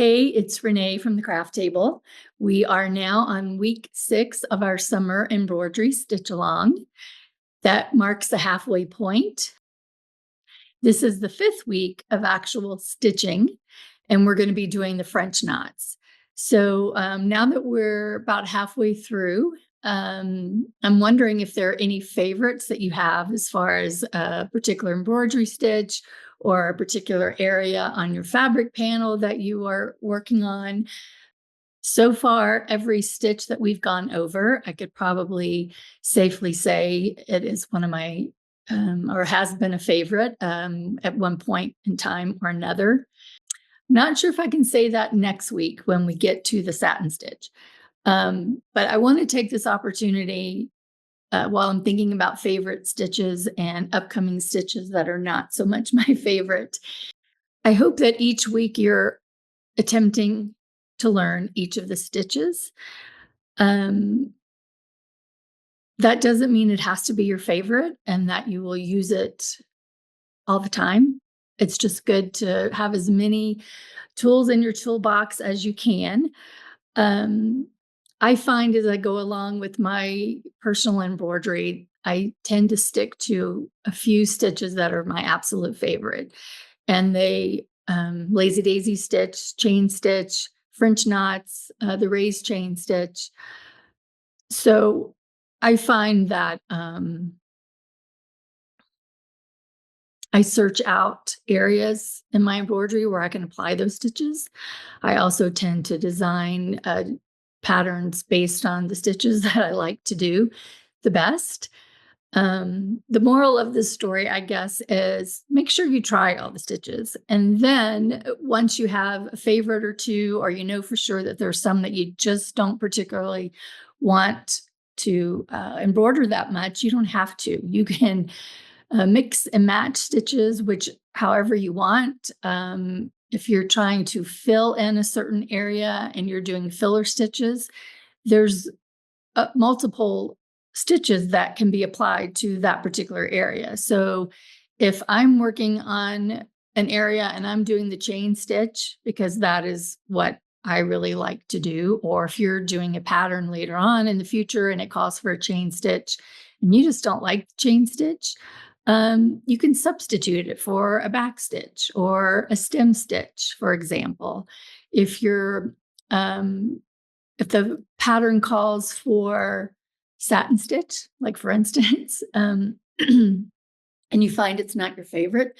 Hey, it's Renee from the Craft Table. We are now on week 6 of our summer embroidery stitch along. That marks the halfway point. This is the 5th week of actual stitching, and we're going to be doing the French knots. So now that we're about halfway through, I'm wondering if there are any favorites that you have as far as a particular embroidery stitch or a particular area on your fabric panel that you are working on. So far, every stitch that we've gone over, I could probably safely say it is one of my, or has been a favorite at one point in time or another. Not sure if I can say that next week when we get to the satin stitch. But I want to take this opportunity while I'm thinking about favorite stitches and upcoming stitches that are not so much my favorite. I hope that each week you're attempting to learn each of the stitches. Um, that doesn't mean it has to be your favorite and that you will use it all the time. It's just good to have as many tools in your toolbox as you can. Um, I find as I go along with my personal embroidery, I tend to stick to a few stitches that are my absolute favorite. And they lazy daisy stitch, chain stitch, French knots, the raised chain stitch. So I find that I search out areas in my embroidery where I can apply those stitches. I also tend to design patterns based on the stitches that I like to do the best. The moral of this story, I guess, is make sure you try all the stitches. And then once you have a favorite or two, or you know for sure that there's some that you just don't particularly want to embroider that much, you don't have to. You can mix and match stitches, which however you want. If you're trying to fill in a certain area and you're doing filler stitches, there's multiple stitches that can be applied to that particular area. So if I'm working on an area and I'm doing the chain stitch because that is what I really like to do, or if you're doing a pattern later on in the future and it calls for a chain stitch and you just don't like the chain stitch, you can substitute it for a back stitch or a stem stitch, for example. If you're if the pattern calls for satin stitch, like for instance, and you find it's not your favorite,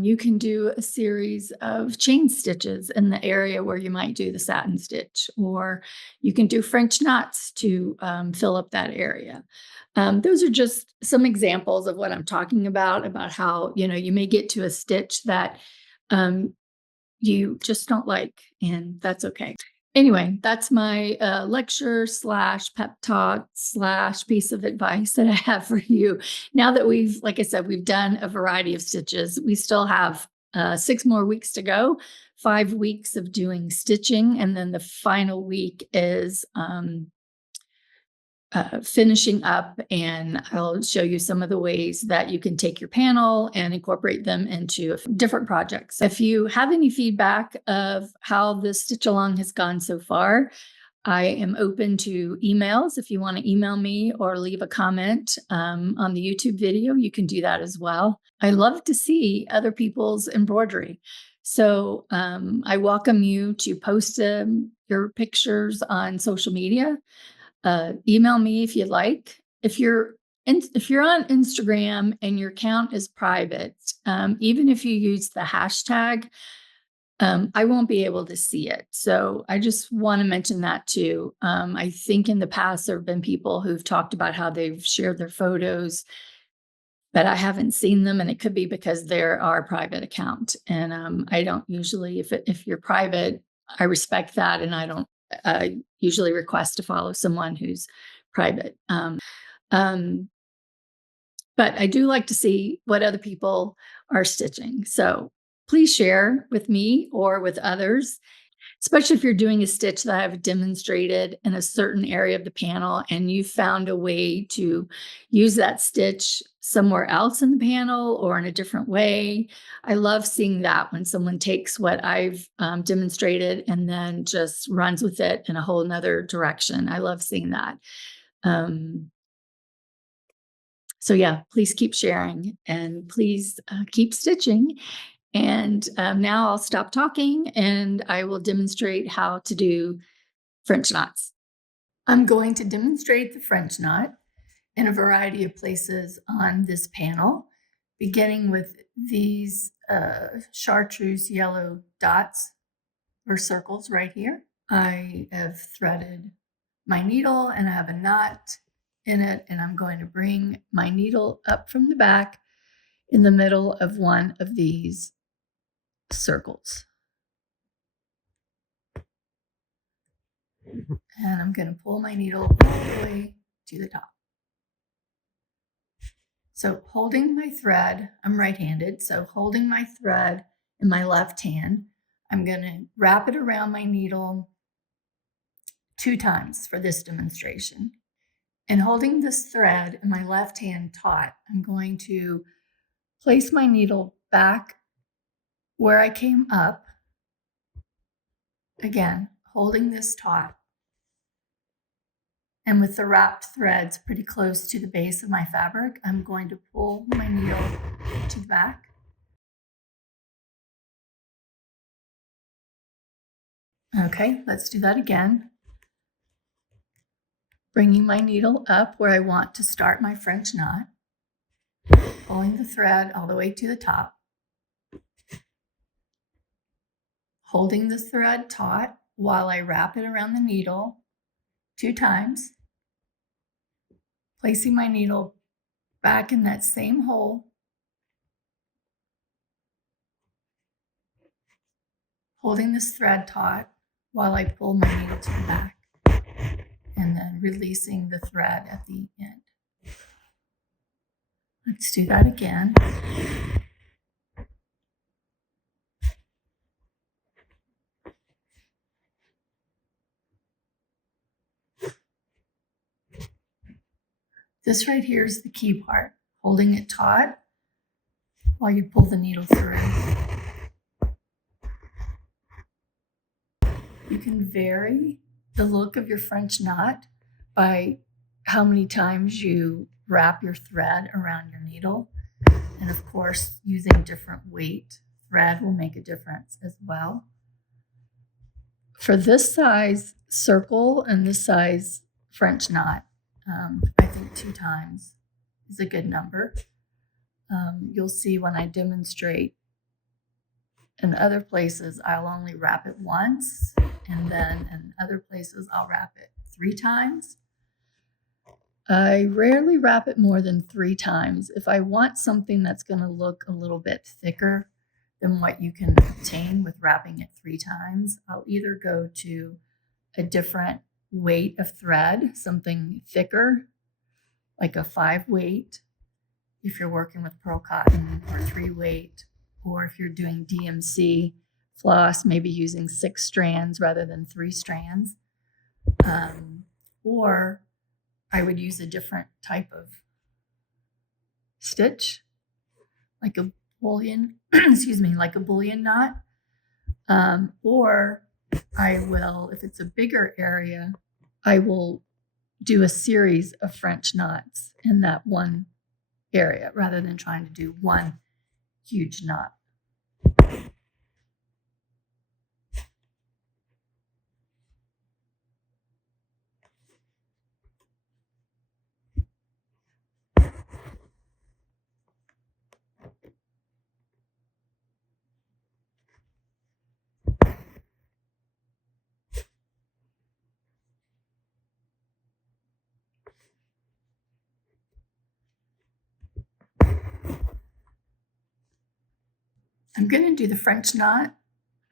you can do a series of chain stitches in the area where you might do the satin stitch, or you can do French knots to fill up that area. Those are just some examples of what I'm talking about how, you may get to a stitch that you just don't like, and that's okay. Anyway, that's my lecture slash pep talk slash piece of advice that I have for you. Now that like I said, we've done a variety of stitches, we still have 6 more weeks to go, 5 weeks of doing stitching. And then the final week is finishing up, and I'll show you some of the ways that you can take your panel and incorporate them into different projects. If you have any feedback of how this stitch along has gone so far, I am open to emails. If you want to email me or leave a comment on the YouTube video, you can do that as well. I love to see other people's embroidery. So I welcome you to post your pictures on social media. Email me if you'd like. If you're on Instagram and your account is private, even if you use the hashtag, I won't be able to see it. So I just want to mention that too. I think in the past there have been people who've talked about how they've shared their photos, but I haven't seen them, and it could be because they're our private account. And I don't usually, if you're private, I respect that, and I don't usually request to follow someone who's private. Um, but I do like to see what other people are stitching. So please share with me or with others. Especially if you're doing a stitch that I've demonstrated in a certain area of the panel and you found a way to use that stitch somewhere else in the panel or in a different way. I love seeing that when someone takes what I've demonstrated and then just runs with it in a whole nother direction. I love seeing that. Um, so yeah, please keep sharing and please keep stitching. And now I'll stop talking and I will demonstrate how to do French knots. I'm going to demonstrate the French knot in a variety of places on this panel, beginning with these chartreuse yellow dots or circles right here. I have threaded my needle and I have a knot in it, and I'm going to bring my needle up from the back in the middle of one of these circles. And I'm going to pull my needle all the way to the top. So holding my thread, I'm right-handed, so holding my thread in my left hand, I'm going to wrap it around my needle 2 times for this demonstration. And holding this thread in my left hand taut, I'm going to place my needle back where I came up. Again, holding this taut. And with the wrapped threads pretty close to the base of my fabric, I'm going to pull my needle to the back. Okay, let's do that again. Bringing my needle up where I want to start my French knot, pulling the thread all the way to the top, holding the thread taut while I wrap it around the needle 2 times, placing my needle back in that same hole, holding this thread taut while I pull my needle to the back, and then releasing the thread at the end. Let's do that again. This right here is the key part, holding it taut while you pull the needle through. You can vary the look of your French knot by how many times you wrap your thread around your needle. And of course, using different weight thread will make a difference as well. For this size circle and this size French knot, I think 2 times is a good number. You'll see when I demonstrate in other places, I'll only wrap it once, and then in other places, I'll wrap it 3 times. I rarely wrap it more than 3 times. If I want something that's going to look a little bit thicker than what you can obtain with wrapping it 3 times, I'll either go to a different weight of thread, something thicker, like a 5 weight, if you're working with pearl cotton, or 3 weight, or if you're doing DMC floss, maybe using 6 strands rather than 3 strands. Or I would use a different type of stitch, like a bullion, like a bullion knot. Or I will, if it's a bigger area, I will do a series of French knots in that one area rather than trying to do one huge knot. I'm going to do the French knot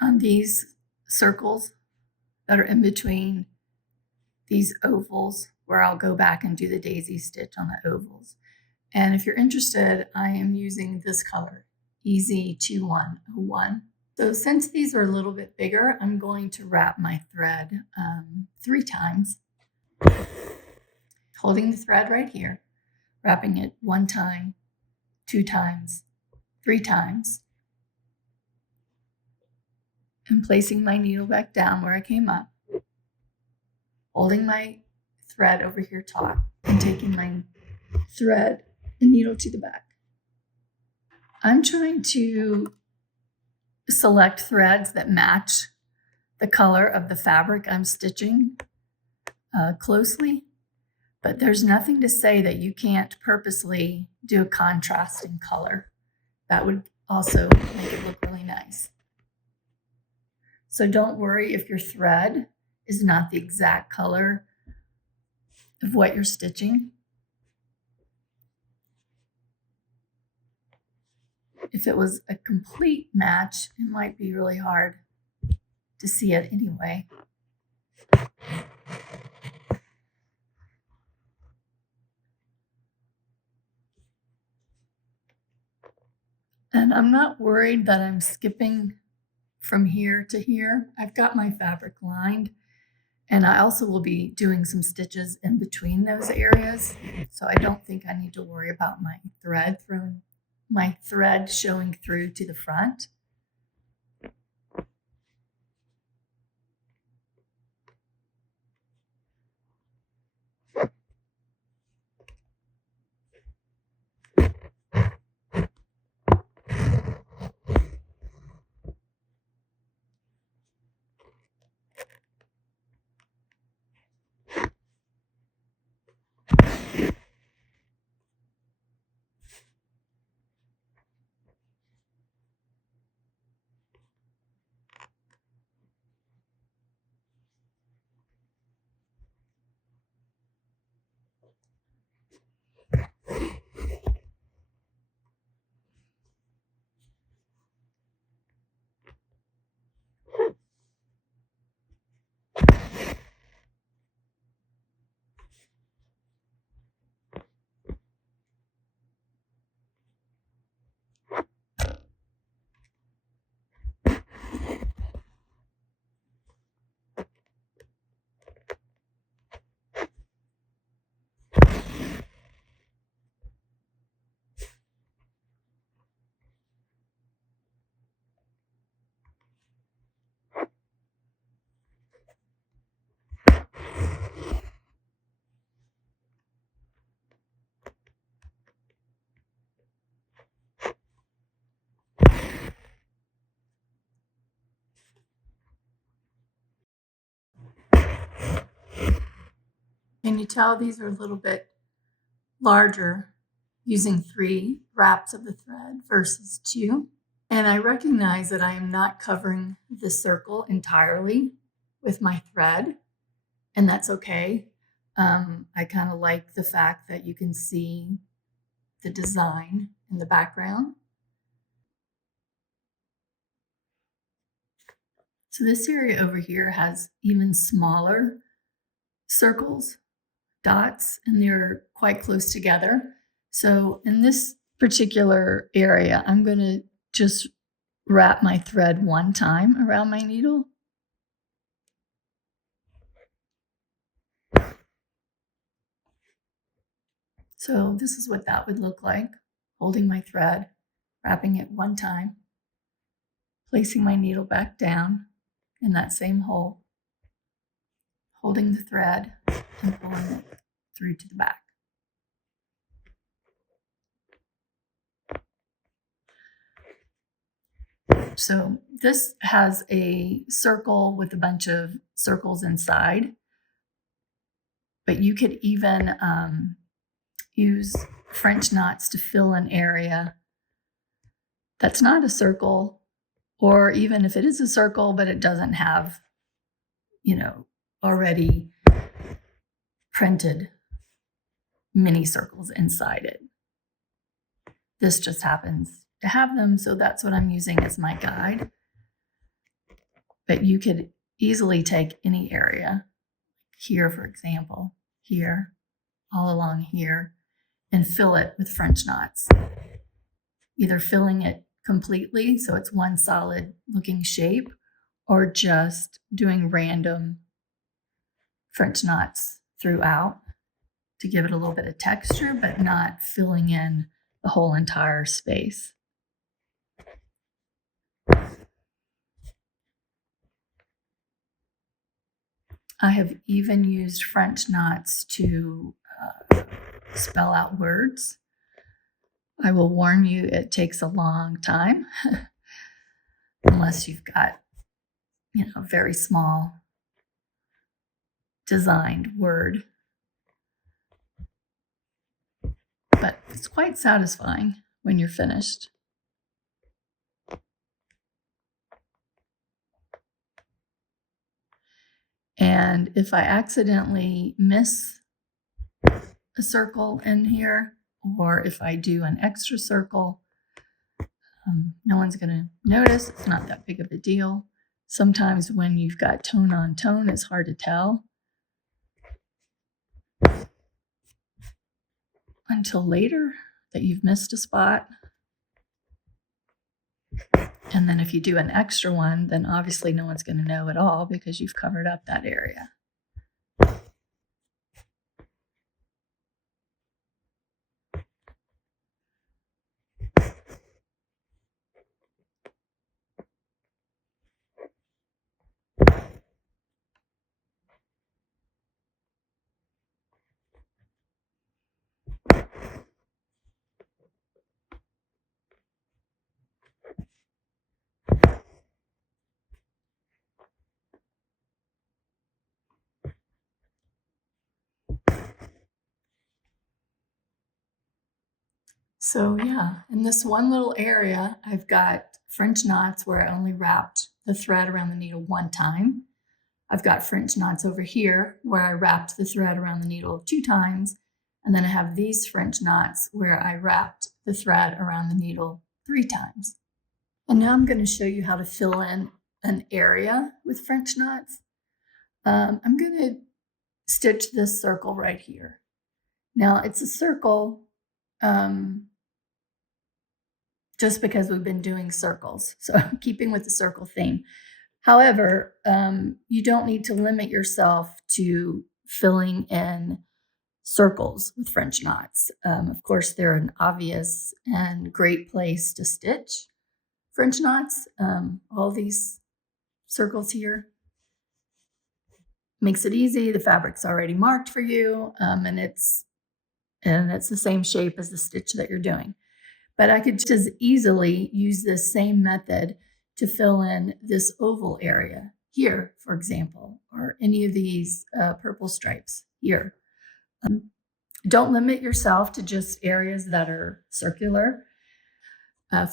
on these circles that are in between these ovals, where I'll go back and do the daisy stitch on the ovals. And if you're interested, I am using this color, EZ2101. So since these are a little bit bigger, I'm going to wrap my thread 3 times, holding the thread right here, wrapping it 1 time, 2 times, 3 times, and placing my needle back down where I came up, holding my thread over here taut, and taking my thread and needle to the back. I'm trying to select threads that match the color of the fabric I'm stitching closely, but there's nothing to say that you can't purposely do a contrasting color. That would also make it look really nice. So don't worry if your thread is not the exact color of what you're stitching. If it was a complete match, it might be really hard to see it anyway. And I'm not worried that I'm skipping from here to here. I've got my fabric lined, and I also will be doing some stitches in between those areas. So I don't think I need to worry about my thread showing through to the front. Can you tell these are a little bit larger using 3 wraps of the thread versus 2? And I recognize that I am not covering the circle entirely with my thread, and that's okay. I kind of like the fact that you can see the design in the background. So this area over here has even smaller circles, dots, and they're quite close together. So in this particular area, I'm going to just wrap my thread 1 time around my needle. So this is what that would look like, holding my thread, wrapping it 1 time, placing my needle back down in that same hole, holding the thread and pulling it through to the back. So this has a circle with a bunch of circles inside, but you could even use French knots to fill an area that's not a circle, or even if it is a circle, but it doesn't have, already printed mini circles inside it. This just happens to have them, so that's what I'm using as my guide. But you could easily take any area, here, for example, here, all along here, and fill it with French knots, either filling it completely, so it's one solid looking shape, or just doing random French knots throughout to give it a little bit of texture, but not filling in the whole entire space. I have even used French knots to spell out words. I will warn you, it takes a long time unless you've got, very small designed word. But it's quite satisfying when you're finished. And if I accidentally miss a circle in here, or if I do an extra circle, no one's going to notice. It's not that big of a deal. Sometimes when you've got tone on tone, it's hard to tell until later that you've missed a spot. And then if you do an extra one, then obviously no one's going to know at all because you've covered up that area. So yeah, in this one little area, I've got French knots where I only wrapped the thread around the needle one time. I've got French knots over here where I wrapped the thread around the needle 2 times. And then I have these French knots where I wrapped the thread around the needle 3 times. And now I'm going to show you how to fill in an area with French knots. I'm going to stitch this circle right here. Now it's a circle just because we've been doing circles. So I'm keeping with the circle theme. However, you don't need to limit yourself to filling in circles with French knots. Of course, they're an obvious and great place to stitch French knots. All these circles here makes it easy. The fabric's already marked for you, and it's the same shape as the stitch that you're doing. But I could just as easily use this same method to fill in this oval area here, for example, or any of these purple stripes here. Don't limit yourself to just areas that are circular.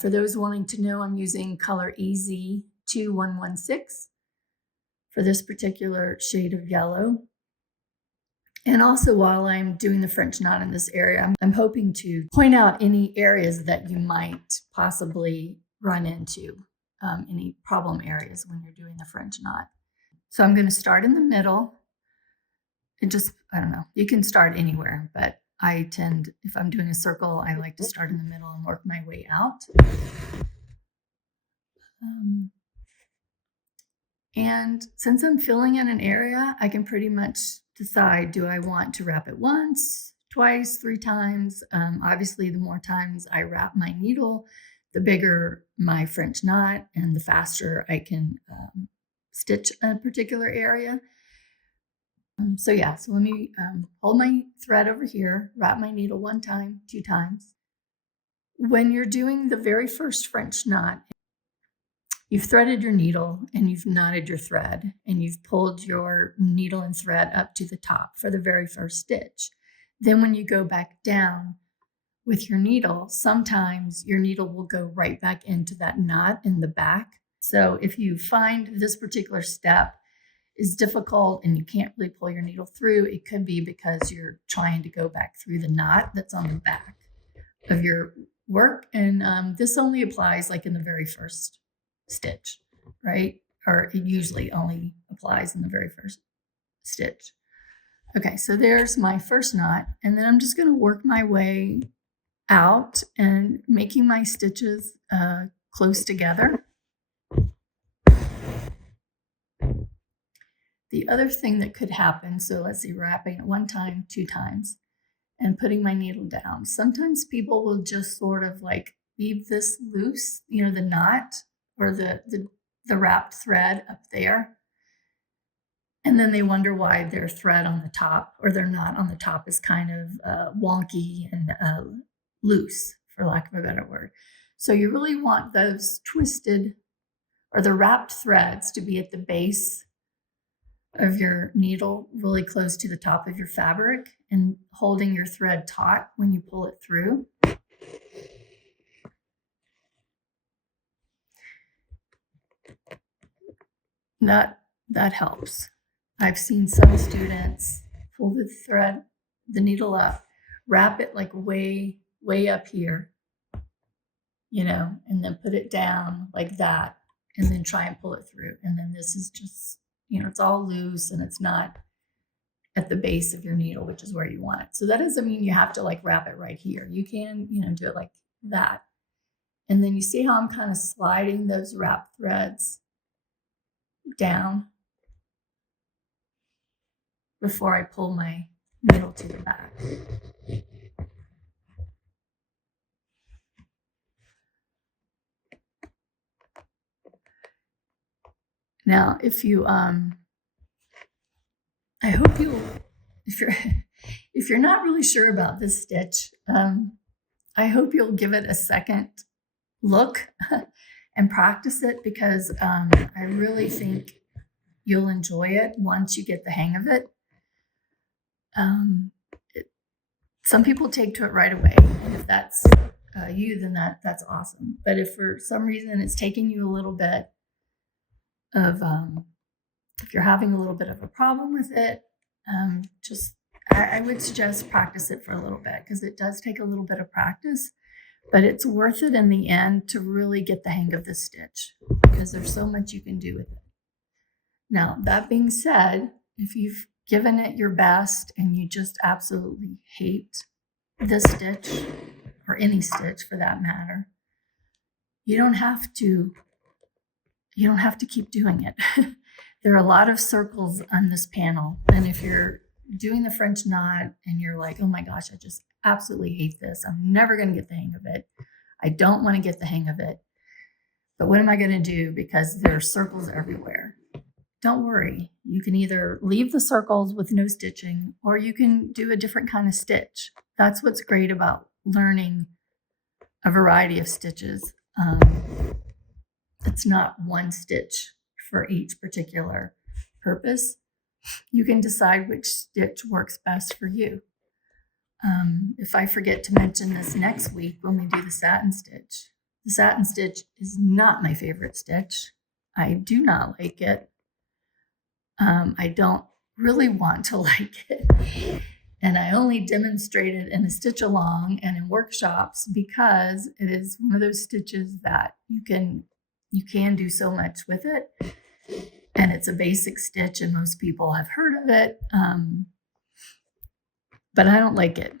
For those wanting to know, I'm using color EZ2116 for this particular shade of yellow. And also, while I'm doing the French knot in this area, I'm hoping to point out any areas that you might possibly run into, any problem areas when you're doing the French knot. So I'm going to start in the middle. I don't know, you can start anywhere, but I tend, if I'm doing a circle, I like to start in the middle and work my way out. And since I'm filling in an area, I can pretty much decide, do I want to wrap it once, twice, 3 times? Obviously, the more times I wrap my needle, the bigger my French knot and the faster I can stitch a particular area. So let me hold my thread over here, wrap my needle 1 time, 2 times. When you're doing the very first French knot, you've threaded your needle and you've knotted your thread and you've pulled your needle and thread up to the top for the very first stitch. Then when you go back down with your needle, sometimes your needle will go right back into that knot in the back. So if you find this particular step is difficult and you can't really pull your needle through, it could be because you're trying to go back through the knot that's on the back of your work. And this only applies like in the very first stitch, right? Or it usually only applies in the very first stitch. Okay, so there's my first knot, and then I'm just going to work my way out and making my stitches close together. The other thing that could happen, so let's see, wrapping it 1 time, 2 times, and putting my needle down. Sometimes people will just sort of like leave this loose, the knot or the wrapped thread up there. And then they wonder why their thread on the top or their knot on the top is kind of wonky and loose, for lack of a better word. So you really want those twisted or the wrapped threads to be at the base of your needle, really close to the top of your fabric, and holding your thread taut when you pull it through. That helps. I've seen some students pull the needle up, wrap it like way up here, and then put it down like that, and then try and pull it through. And then this is just, it's all loose and it's not at the base of your needle, which is where you want it. So that doesn't mean you have to like wrap it right here. You can, do it like that. And then you see how I'm kind of sliding those wrap threads down before I pull my needle to the back. Now, if you, I hope if you're not really sure about this stitch, I hope you'll give it a second look and practice it, because I really think you'll enjoy it once you get the hang of it. Some people take to it right away, and if that's you, then that's awesome. But if for some reason it's taking you a little bit of, if you're having a little bit of a problem with it, I would suggest practice it for a little bit, because it does take a little bit of practice, but it's worth it in the end to really get the hang of this stitch, because there's so much you can do with it. Now, that being said, if you've given it your best and you just absolutely hate this stitch, or any stitch for that matter, you don't have to keep doing it. There are a lot of circles on this panel, and if you're doing the French knot and you're like, oh my gosh, I just absolutely hate this, I'm never going to get the hang of it, I don't want to get the hang of it, but what am I going to do because there are circles everywhere? Don't worry. You can either leave the circles with no stitching, or you can do a different kind of stitch. That's what's great about learning a variety of stitches. It's not one stitch for each particular purpose. You can decide which stitch works best for you. If I forget to mention this next week when we do the satin stitch is not my favorite stitch. I do not like it. I don't really want to like it. And I only demonstrate it in a stitch along and in workshops, because it is one of those stitches that you can do so much with it. And it's a basic stitch and most people have heard of it. But I don't like it.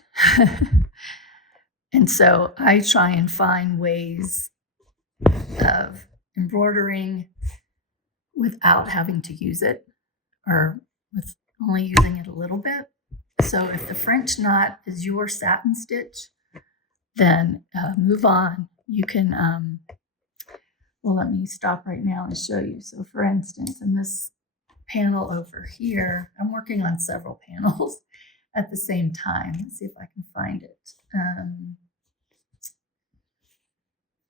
And so I try and find ways of embroidering without having to use it, or with only using it a little bit. So if the French knot is your satin stitch, then move on. You can, well, let me stop right now and show you. So for instance, in this panel over here, I'm working on several panels at the same time. Let's see if I can find it.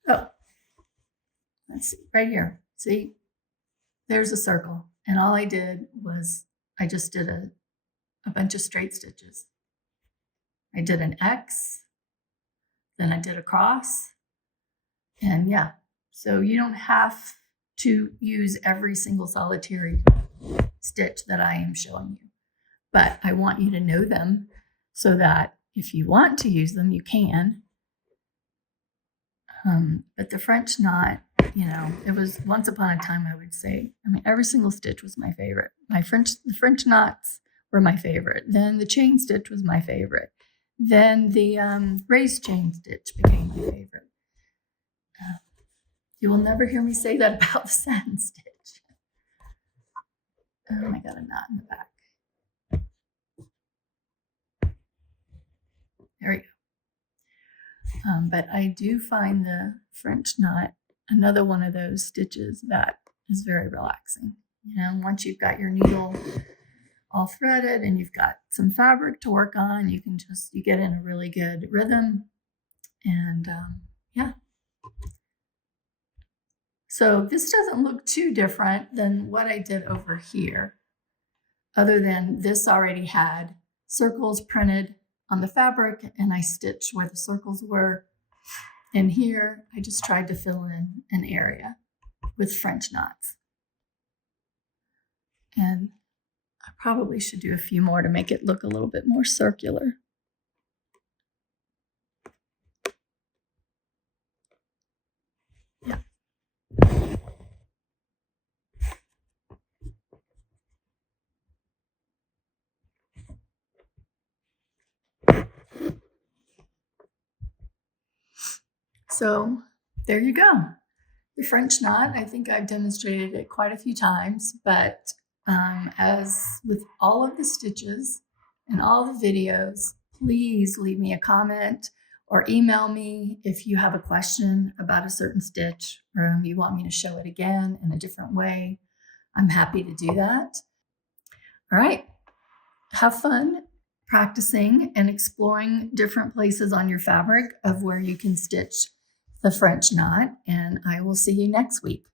Oh, let's see, right here. See, there's a circle. And all I did was I just did a bunch of straight stitches. I did an X, then I did a cross, and yeah. So you don't have to use every single solitary stitch that I am showing you, but I want you to know them so that if you want to use them, you can. But the French knot, it was once upon a time, I would say, every single stitch was my favorite. The French knots were my favorite. Then the chain stitch was my favorite. Then the raised chain stitch became my favorite. You will never hear me say that about the satin stitch. Oh, I got a knot in the back. There we go. But I do find the French knot another one of those stitches that is very relaxing. You know, once you've got your needle all threaded and you've got some fabric to work on, you get in a really good rhythm. And yeah. So this doesn't look too different than what I did over here, other than this already had circles printed on the fabric and I stitched where the circles were. And here I just tried to fill in an area with French knots. And I probably should do a few more to make it look a little bit more circular. Yeah. So there you go. The French knot, I think I've demonstrated it quite a few times, but as with all of the stitches and all the videos, please leave me a comment or email me if you have a question about a certain stitch or you want me to show it again in a different way. I'm happy to do that. All right. Have fun practicing and exploring different places on your fabric of where you can stitch the French knot, and I will see you next week.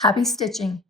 Happy stitching.